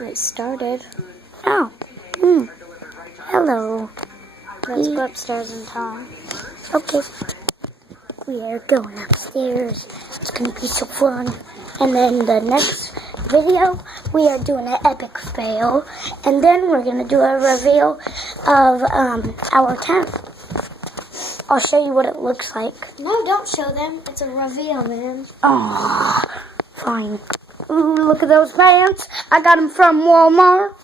It started. Oh. Hello. Let's go upstairs and tell him. Okay. We are going upstairs. It's going to be so fun. And then the next video, we are doing an epic fail. And then we're going to do a reveal of our tent. I'll show you what it looks like. No, don't show them. It's a reveal, man. Oh, fine. Ooh, look at those pants. I got them from Walmart.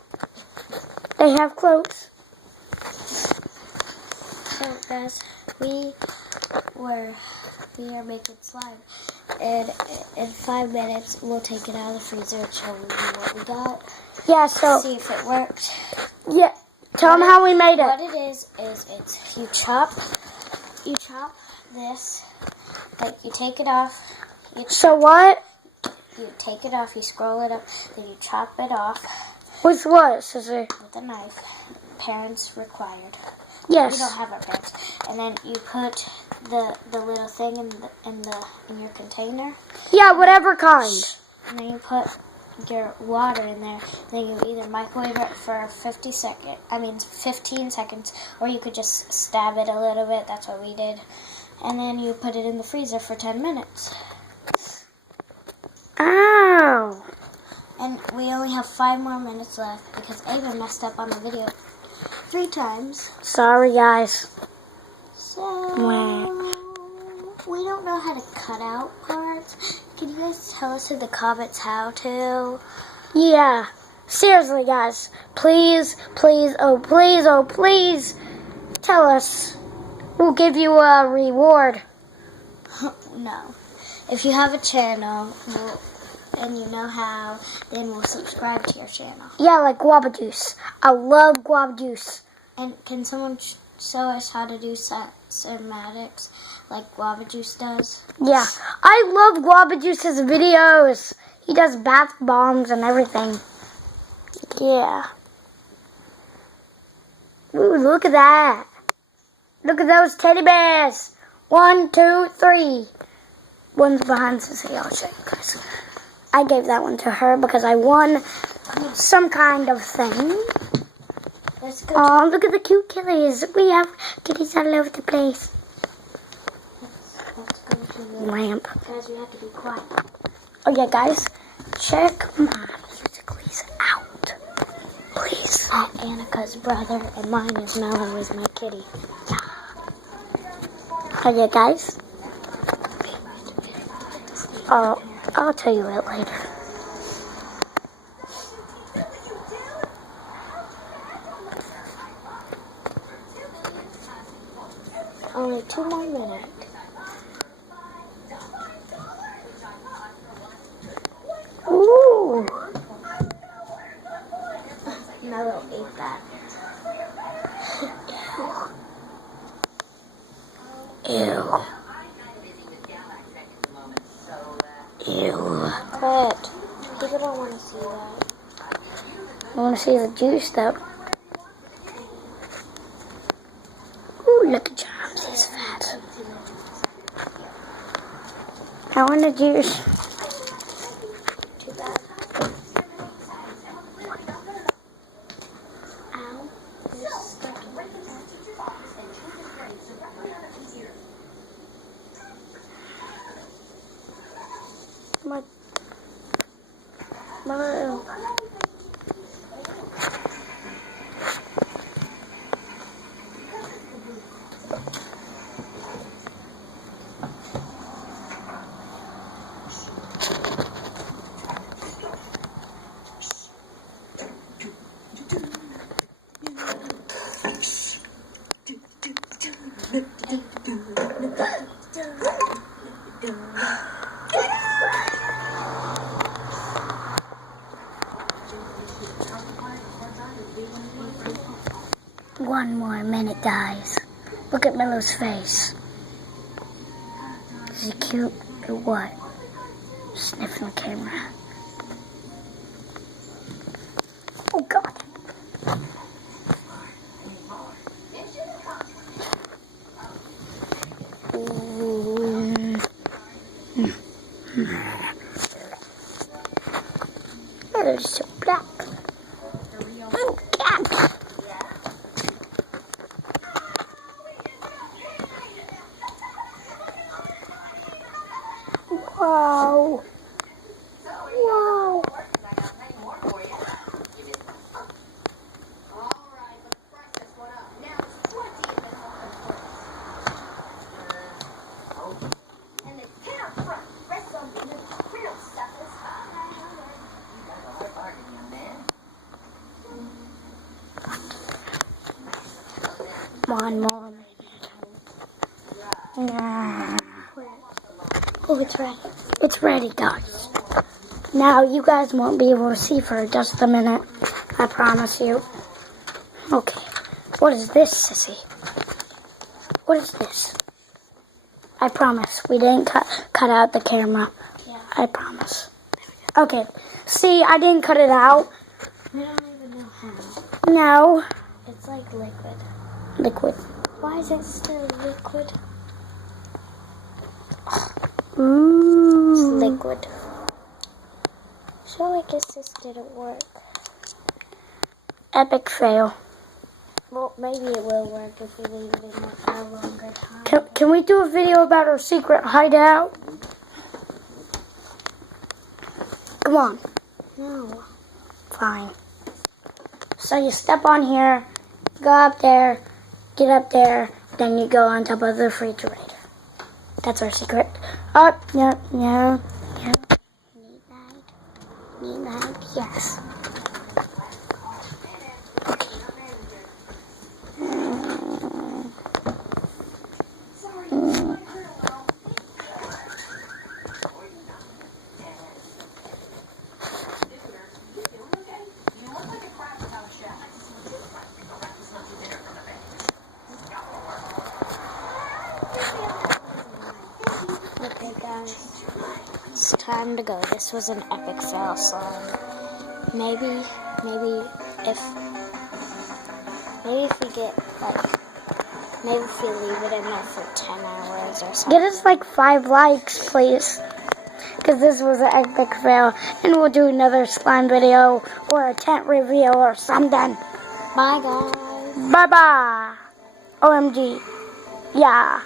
They have clothes. So, guys, we are making slime. And in 5 minutes, we'll take it out of the freezer and show you what we got. Yeah, so. See if it worked. Yeah. Tell them how we made it. What it is it's you chop this, like you take it off. So what? You take it off, you scroll it up, then you chop it off. With what, Scissor? With a knife. Parents required. Yes. We don't have our parents. And then you put the little thing in your container. Yeah, whatever kind. And then you put your water in there. Then you either microwave it for 15 seconds, or you could just stab it a little bit. That's what we did. And then you put it in the freezer for 10 minutes. Ow. And we only have 5 more minutes left because Ava messed up on the video 3 times. Sorry, guys. So, we don't know how to cut out parts. Can you guys tell us in the comments how to? Yeah. Seriously, guys. Please, please, oh please, tell us. We'll give you a reward. No. If you have a channel and you know how, then we'll subscribe to your channel. Yeah, like guava juice. I love guava juice. And can someone show us how to do cinematics like Guava Juice does? Yeah. I love Guava Juice's videos. He does bath bombs and everything. Yeah. Ooh, look at that. Look at those teddy bears. 1, 2, 3. One's behind Sissy. I'll show you guys. I gave that one to her because I won some kind of thing. Oh, look at the cute kitties. We have kitties all over the place. Let's go to the Lamp. Guys, we have to be quiet. Oh yeah, guys. Check my musicals out. Please. Annika's brother, and mine is Melon with my kitty. Yeah. Oh yeah, guys. Oh, I'll tell you it later. Only 2 more minutes. Ooh. Mellow ate that. Ew. Ew. But people don't want to see that. I want to see the juice though. Ooh, look at Charms. He's fat. I want the juice. Too bad. Ow. You're stuck in my head. My. 1 more minute, guys. Look at Millow's face. Is he cute or what? Sniffing the camera. Oh, God. color is so black. Oh, cat. Whoa. Whoa. Come on, Mom. Yeah. Oh, it's ready. It's ready, guys. Now, you guys won't be able to see for just a minute. I promise you. Okay. What is this, Sissy? What is this? I promise. We didn't cut out the camera. Yeah. I promise. Okay. See, I didn't cut it out. We don't even know how. No. It's like liquid. Liquid. Why is it still liquid? Ooh. It's liquid. So I guess this didn't work. Epic fail. Well, maybe it will work if we leave it in there for a longer time. Can we do a video about our secret hideout? Come on. No. Fine. So you step on here, go up there, get up there, then you go on top of the refrigerator. That's our secret. Oh, yeah. Need light, yes. Okay. Okay, guys. It's time to go. This was an epic fail slime. Maybe if we get maybe if we leave it in there for 10 hours or something. Get us like 5 likes, please. Because this was an epic fail. And we'll do another slime video or a tent reveal or something. Bye, guys. Bye-bye. OMG. Yeah.